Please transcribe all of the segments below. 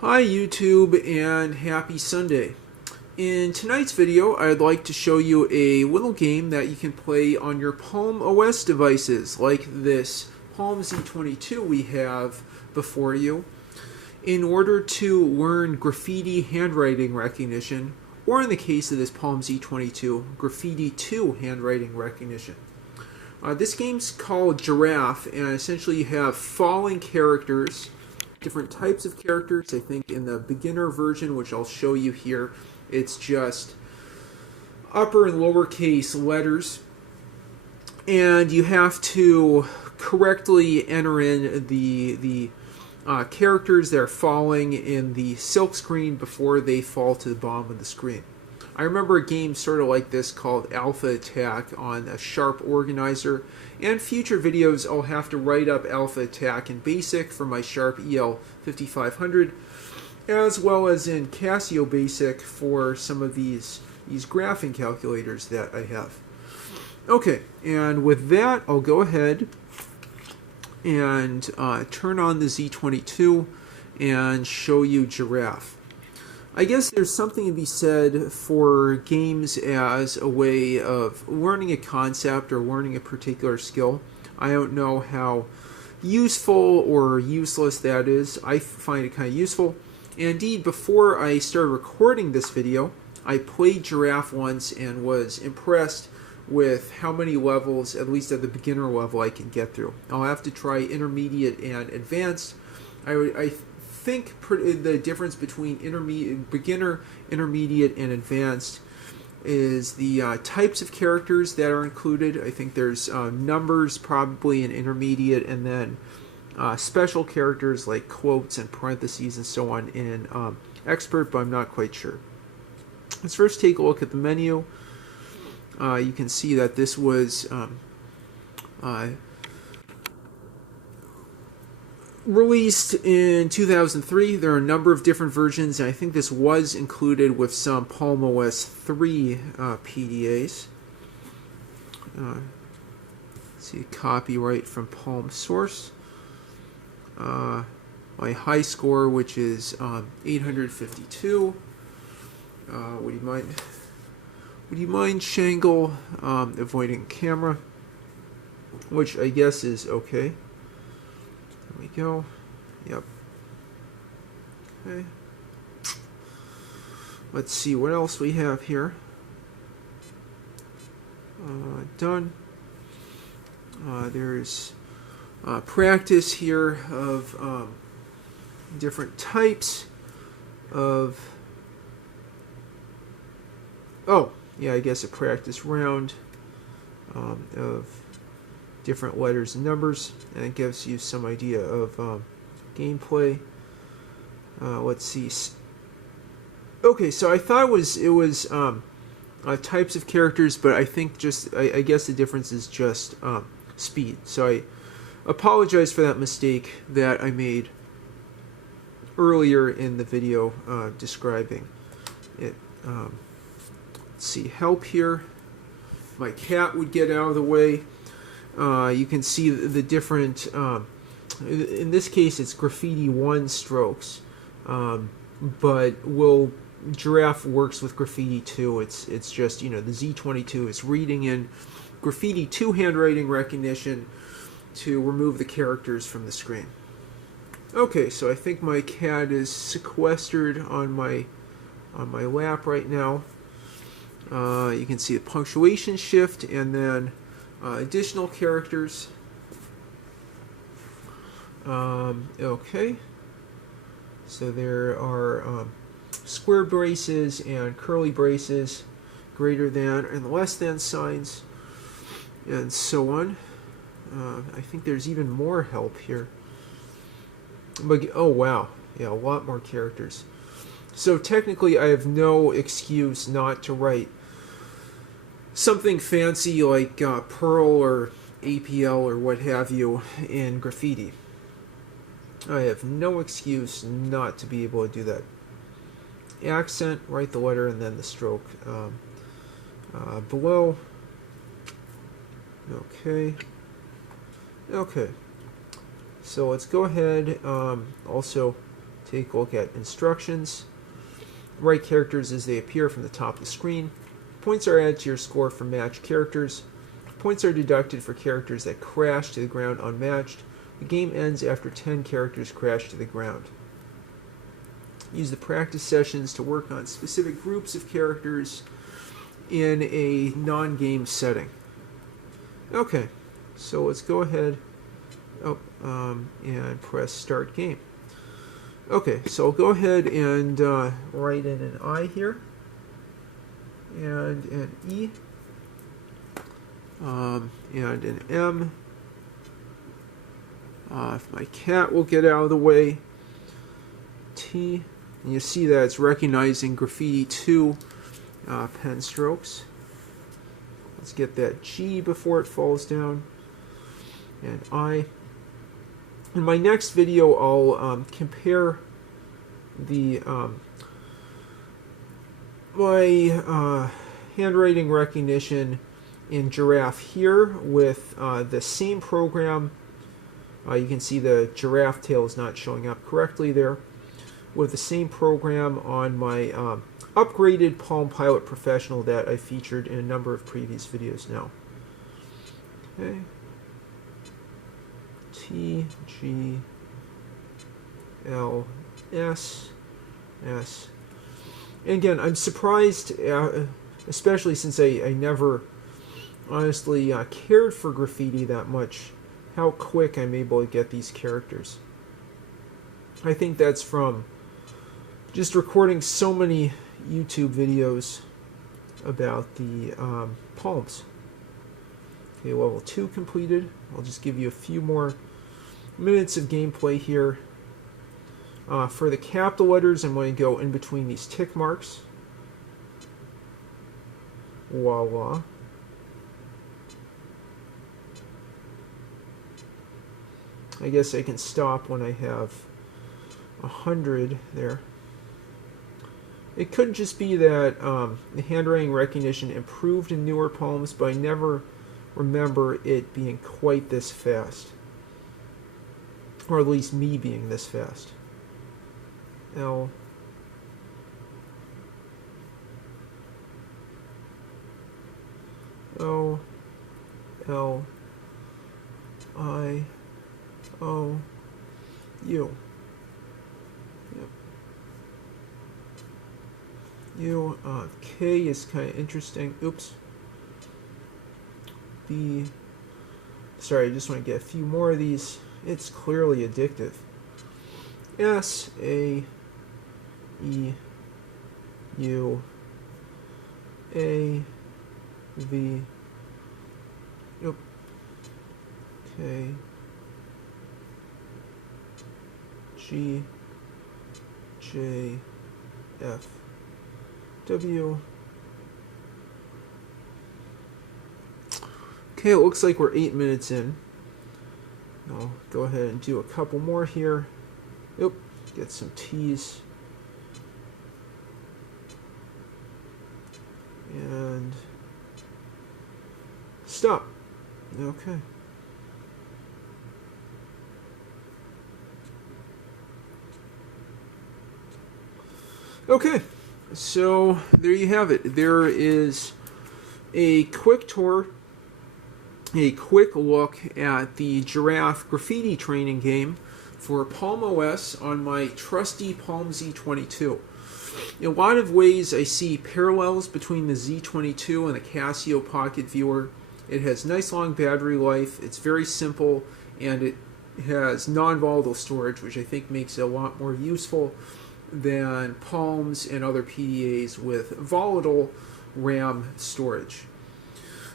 Hi YouTube and happy Sunday. In tonight's video I'd like to show you a little game that you can play on your Palm OS devices like this Palm Z22 we have before you in order to learn graffiti handwriting recognition, or in the case of this Palm Z22, Graffiti 2 handwriting recognition. This game's called Giraffe, and essentially you have falling characters, different types of characters. I think in the beginner version, which I'll show you here, it's just upper and lowercase letters, and you have to correctly enter in the characters that are falling in the silk screen before they fall to the bottom of the screen. I remember a game sort of like this called Alpha Attack on a Sharp organizer, and future videos I'll have to write up Alpha Attack in BASIC for my Sharp EL5500, as well as in Casio BASIC for some of these graphing calculators that I have. Okay, and with that I'll go ahead and turn on the Z22 and show you Giraffe. I guess there's something to be said for games as a way of learning a concept or learning a particular skill. I don't know how useful or useless that is. I find it kind of useful. And indeed, before I started recording this video, I played Giraffe once and was impressed with how many levels, at least at the beginner level, I can get through. I'll have to try intermediate and advanced. I think the difference between beginner, intermediate, and advanced is the types of characters that are included. I think there's numbers probably in intermediate, and then special characters like quotes and parentheses and so on in expert, but I'm not quite sure. Let's first take a look at the menu. You can see that this was released in 2003. There are a number of different versions, and I think this was included with some Palm OS 3 PDAs. See, copyright from Palm source. My high score, which is 852. Would you mind? Would you mind, Shangle, avoiding camera? Which I guess is okay. There we go. Yep. Okay. Let's see what else we have here. Done. There's practice here of different types of... Oh, yeah, I guess a practice round of different letters and numbers, and it gives you some idea of gameplay. Let's see. Okay, so I thought it was types of characters, but I think I guess the difference is just speed. So I apologize for that mistake that I made earlier in the video describing it. Let's see, help here. My cat would get out of the way. You can see the different, in this case it's Graffiti 1 strokes, but Giraffe works with Graffiti 2. It's just, you know, the Z22 is reading in Graffiti 2 handwriting recognition to remove the characters from the screen. Okay, so I think my cat is sequestered on my lap right now. You can see the punctuation shift and then additional characters. Okay, so there are square braces and curly braces, greater than and less than signs, and so on. I think there's even more help here. But oh wow, yeah, a lot more characters. So technically I have no excuse not to write something fancy like Perl or APL or what have you in Graffiti. I have no excuse not to be able to do that. Accent, write the letter and then the stroke below. Okay. Okay. So let's go ahead, also Take a look at instructions. Write characters as they appear from the top of the screen. Points are added to your score for matched characters. Points are deducted for characters that crash to the ground unmatched. The game ends after 10 characters crash to the ground. Use the practice sessions to work on specific groups of characters in a non-game setting. Okay, so let's go ahead and press Start Game. Okay, so I'll go ahead and write in an I here, and an E, and an M. If my cat will get out of the way, T, and you see that it's recognizing Graffiti 2 pen strokes. Let's get that G before it falls down, and I. In my next video, I'll compare the my handwriting recognition in Giraffe here with the same program. You can see the giraffe tail is not showing up correctly there. With the same program on my upgraded Palm Pilot Professional that I featured in a number of previous videos now. Okay. T, G, L, S, S. And again, I'm surprised, especially since I never honestly cared for graffiti that much, how quick I'm able to get these characters. I think that's from just recording so many YouTube videos about the palms. Okay, level 2 completed. I'll just give you a few more minutes of gameplay here. For the capital letters, I'm going to go in between these tick marks. Voila. I guess I can stop when I have 100 there. It could just be that the handwriting recognition improved in newer palms, but I never remember it being quite this fast. Or at least me being this fast. L. O. L. I. O. U. Yep. U. K is kind of interesting. Oops. B. Sorry, I just want to get a few more of these. It's clearly addictive. S, A, E, U, A, V, yep, K, G, J, F, W. Okay, it looks like we're 8 minutes in. I'll go ahead and do a couple more here. Yep, get some T's. And stop. Okay. Okay, so there you have it. There is a quick tour, a quick look at the Giraffe graffiti training game for Palm OS on my trusty Palm Z22. In a lot of ways, I see parallels between the Z22 and the Casio Pocket Viewer. It has nice long battery life, it's very simple, and it has non-volatile storage, which I think makes it a lot more useful than Palms and other PDAs with volatile RAM storage.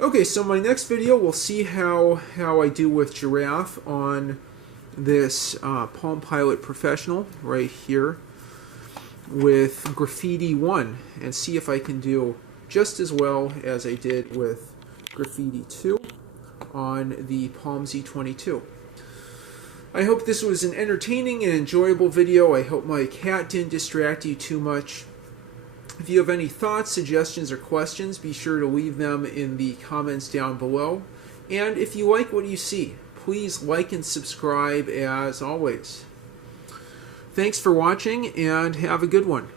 Okay, so my next video, we'll see how I do with Giraffe on this Palm Pilot Professional right here with Graffiti 1 and see if I can do just as well as I did with Graffiti 2 on the Palm Z22. I hope this was an entertaining and enjoyable video. I hope my cat didn't distract you too much. If you have any thoughts, suggestions, or questions, be sure to leave them in the comments down below. And if you like what you see, please like and subscribe as always. Thanks for watching and have a good one.